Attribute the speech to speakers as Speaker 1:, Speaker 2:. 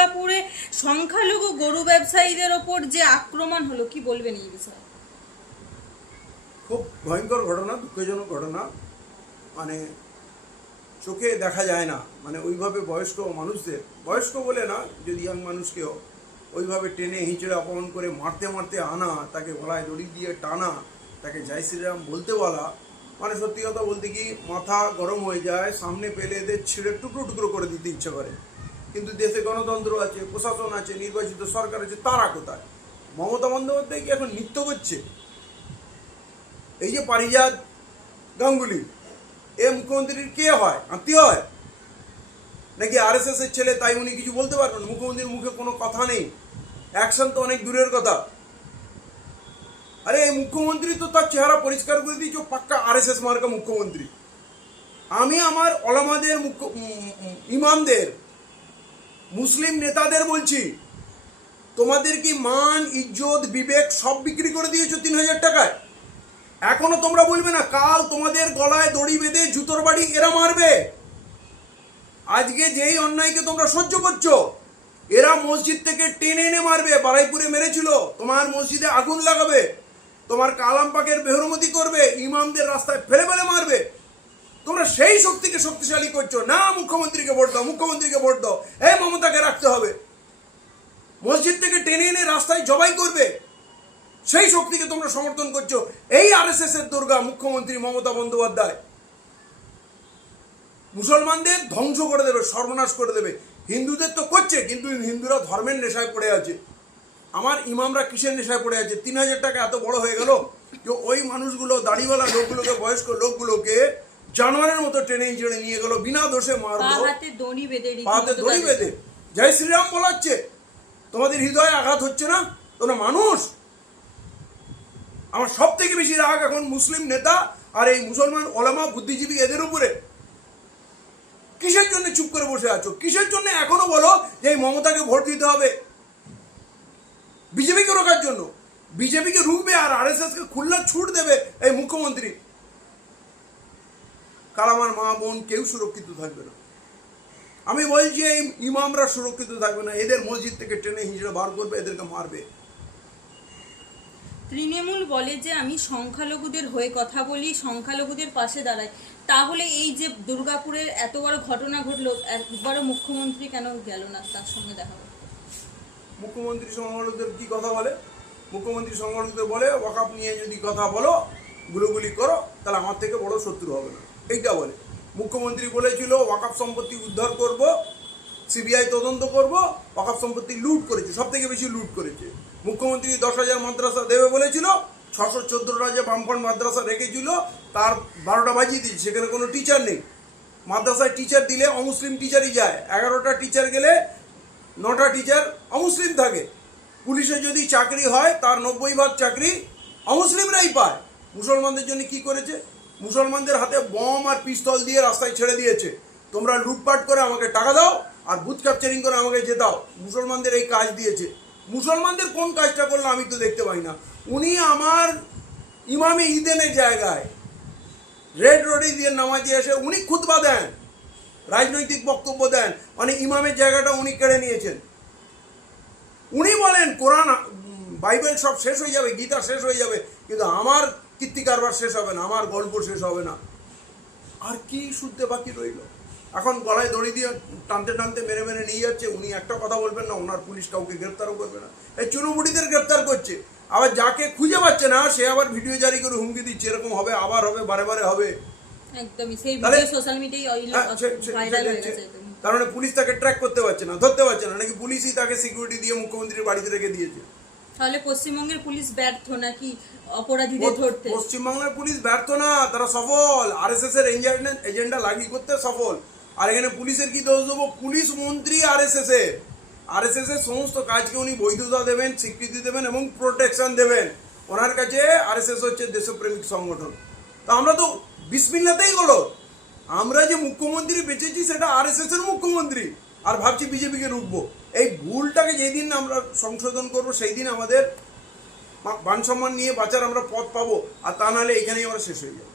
Speaker 1: দুর্গাপুরে সংখ্যালঘু গরু ব্যবসায়ীদের ওপর যে আক্রমণ হলো, কি বলবেন এই বিষয়ে?
Speaker 2: খুব ভয়ঙ্কর ঘটনা, দুঃখজনক ঘটনা। মানে চোখে দেখা যায় না। মানে ওইভাবে বয়স্ক মানুষদের, বয়স্ক বলে না, যদি ইয়াং মানুষকেও ওইভাবে টেনে হিঁচড়ে অপমান করে মারতে মারতে আনা, তাকে গলায় দড়ি দিয়ে টানা, তাকে জয় শ্রীরাম বলতে বলা মানে সত্যি কথা বলতে কি, মাথা গরম হয়ে যায়, সামনে পেলে এদের ছিঁড়ে টুকরো টুকরো করে দিতে ইচ্ছে করে। কিন্তু দেশে গণতন্ত্র আছে, প্রশাসন আছে, নির্বাচিত সরকার আছে, তারা কোথায়? মমতা বন্দ্যোপাধ্যায় কি এখন নৃত্য করছে? এই যে পারিজাত গাঙ্গুলি এ মুখ্যমন্ত্রীর কে হয়? আত্মীয় হয়? নাকি আর এস এর ছেলে, তাই উনি কিছু বলতে পারবেন? মুখ্যমন্ত্রীর মুখে কোনো কথা নেই। অ্যাকশন তো অনেক দূরের কথা। আরে, এই মুখ্যমন্ত্রী তো তার চেহারা পরিষ্কার করে দিয়েছে পাক্কা আর এস এস মার্কা মুখ্যমন্ত্রী। আমি আমার অলামাদের মুখ্য ইমামদের মুসলিম নেতাদের বলছি, তোমাদের কি মান, ইজ্জত, বিবেক সব বিক্রি করে দিয়েছ তিন হাজার টাকায়? এখনও তোমরা বলবে না, কাল তোমাদের গলায় দড়ি বেঁধে জুতোর বাড়ি এরা মারবে। আজকে যেই অন্যায়কে তোমরা সহ্য করছ, এরা মসজিদ থেকে টেনে এনে মারবে, বারাইপুরে মেরেছিল, তোমার মসজিদে আগুন লাগাবে, তোমার কালাম পাকের বেহরমতি করবে, ইমামদের রাস্তায় ফেলে ফেলে মারবে। তোমরা সেই শক্তিশালী করছ। না, মুখ্যমন্ত্রীকে ভোট দাও, মুখ্যমন্ত্রীকে ভোট দাও। এই মমতাকে রাখতে হবে। মসজিদ থেকে টেনে এনে রাস্তায় জবাই করবে। সেই শক্তিকে তোমরা সমর্থন করছ। এই আরএসএস এর দুর্গা মুখ্যমন্ত্রী মমতা বন্দ্যোপাধ্যায়। মুসলমানদের ধ্বংস করে দেবে, সর্বনাশ করে দেবে। হিন্দুদের তো করছে, কিন্তু হিন্দুরা ধর্মের নেশায় পড়ে আছে। আমার ইমামরা কিসের নেশায় পড়ে আছে? তিন হাজার টাকা এত বড় হয়ে গেল যে ওই মানুষগুলো, দাড়িওয়ালা লোকগুলোকে, বয়স্ক লোকগুলোকে জানোয়ারের মতো টেনে চেড়ে নিয়ে গেল বিনা দোষে মারলো।
Speaker 1: হাতে দড়ি বেঁধে
Speaker 2: পাতে দড়ি বেঁধে। জয় শ্রীরাম বলাচ্ছে তোমাদের হৃদয়ে আঘাত হচ্ছে না? তোমরা মানুষ। আমার সব থেকে বেশি রাগ এখন মুসলিম নেতা আর এই মুসলমান ওলামা বুদ্ধিজীবী এদের উপরে। কিসের জন্য চুপ করে বসে আছো? কিসের জন্য এখনও বলো যে এই মমতাকে ভোট দিতে হবে? বিজেপিকে রোকার জন্য। বিজেপিকে রুখবে আর আর এস কে খুলনা ছুট দেবে এই মুখ্যমন্ত্রী। কার আমার মা বোন কেউ সুরক্ষিত থাকবে না। আমি বলছি এই ইমামরা সুরক্ষিত থাকবে না। এদের মসজিদ থেকে টেনে হিঁচড়ে বার করবে এদেরকে মারবে।
Speaker 1: তৃণমূল বলে যে আমি সংখ্যালঘুদের হয়ে কথা বলি সংখ্যালঘুদের পাশে দাঁড়াই। তাহলে এই যে দুর্গাপুরের এত বড় ঘটনা ঘটলো একবারও মুখ্যমন্ত্রী কেন গেল না? তার সঙ্গে দেখা?
Speaker 2: মুখ্যমন্ত্রী সংগঠকদের কি কথা বলে? মুখ্যমন্ত্রী সংগঠকদের বলে ওয়াকাপ নিয়ে যদি কথা বলো গুলোগুলি করো, তাহলে আমার থেকে বড় শত্রু হবে না। এইটা বলে। মুখ্যমন্ত্রী বলেছিল, ওয়াকাফ সম্পত্তি উদ্ধার করব, সিবিআই তদন্ত করব, ওয়াকাফ সম্পত্তি লুট করেছে সব থেকে বেশি লুট করেছে। মুখ্যমন্ত্রী দশ হাজার মাদ্রাসা দেবে বলেছিল, ছশো চোদ্দোটা যে বামফ্রন্ট মাদ্রাসা রেখেছিল, তার বারোটা বাজিয়ে দিয়েছে, সেখানে কোনো টিচার নেই। মাদ্রাসায় টিচার দিলে অমুসলিম টিচারই যায়। এগারোটা টিচার গেলে নটা টিচার অমুসলিম থাকে। পুলিশে যদি চাকরি হয়, তার নব্বই ভাগ চাকরি অমুসলিমরাই পায়। মুসলমানদের জন্য কি করেছে? মুসলমানদের হাতে বম আর পিস্তল দিয়ে রাস্তায় ছেড়ে দিয়েছে। তোমরা লুটপাট করে আমাকে টাকা দাও আর বুথ ক্যাপচারিং করে আমাকে জেতাও। মুসলমানদের এই কাজ দিয়েছে। মুসলমানদের কোন কাজটা করল আমি তো দেখতে পাই না। উনি আমার ইমামে ইদেনের জায়গায় রেড রোডে দিয়ে নামাজে এসে উনি খুতবা দেন, রাজনৈতিক বক্তব্য দেন মানে ইমামের জায়গাটা উনি কেড়ে নিয়েছেন। উনি বলেন, কোরআন বাইবেল সব শেষ হয়ে যাবে, গীতা শেষ হয়ে যাবে, কিন্তু আমার কীর্তি কারবার শেষ হবে না আমার গল্প শেষ হবে না। আর কি শুনতে বাকি রইল? এখন গলায় দড়ি দিয়ে টানতে টানতে মেরে মেরে নিয়ে যাচ্ছে উনি একটা কথা বলবেন না ওনার পুলিশ কাউকে গ্রেপ্তারও করবে না। এই চুনুবুড়িদের গ্রেপ্তার করছে। আবার যাকে খুঁজে পাচ্ছে না সে আবার ভিডিও জারি করে হুমকি দিচ্ছে এরকম হবে আবার হবে বারে বারে হবে।
Speaker 1: একদমই সেই ভিডিও সোশ্যাল মিডিয়ায়
Speaker 2: হ্যাঁ। তার মানে পুলিশ তাকে ট্র্যাক করতে পারছে না ধরতে পারছে না নাকি পুলিশই তাকে সিকিউরিটি দিয়ে মুখ্যমন্ত্রীর বাড়িতে রেখে দিয়েছে?
Speaker 1: তাহলে পশ্চিমবঙ্গের পুলিশ ব্যর্থ নাকি অপরাধীদের ধরতে?
Speaker 2: পশ্চিমবাংলার পুলিশ ব্যর্থ না তারা সফল। আর এস এস এর এজেন্ডা লাগিয়ে করতে সফল। আর এখানে পুলিশের কি দোষ দেবো? পুলিশ মন্ত্রী আর এস এস এর আর এস এস এর সমস্ত কাজকে উনি বৈধতা দেবেন স্বীকৃতি দেবেন এবং প্রোটেকশন দেবেন। ওনার কাছে আর এস এস হচ্ছে দেশপ্রেমিক সংগঠন। তা আমরা তো বিসমিল্লাতেই গেল আমরা যে মুখ্যমন্ত্রী বেঁচেছি সেটা আর এস এস এর মুখ্যমন্ত্রী। আর ভাবছি বিজেপিকে রুখবো। এই ভুলটাকে যেদিন আমরা সংশোধন করব সেই দিন আমাদের মান সম্মান নিয়ে বাঁচার আমরা পথ পাবো, আর তা নাহলে এখানেই আমরা শেষ হয়ে যাব।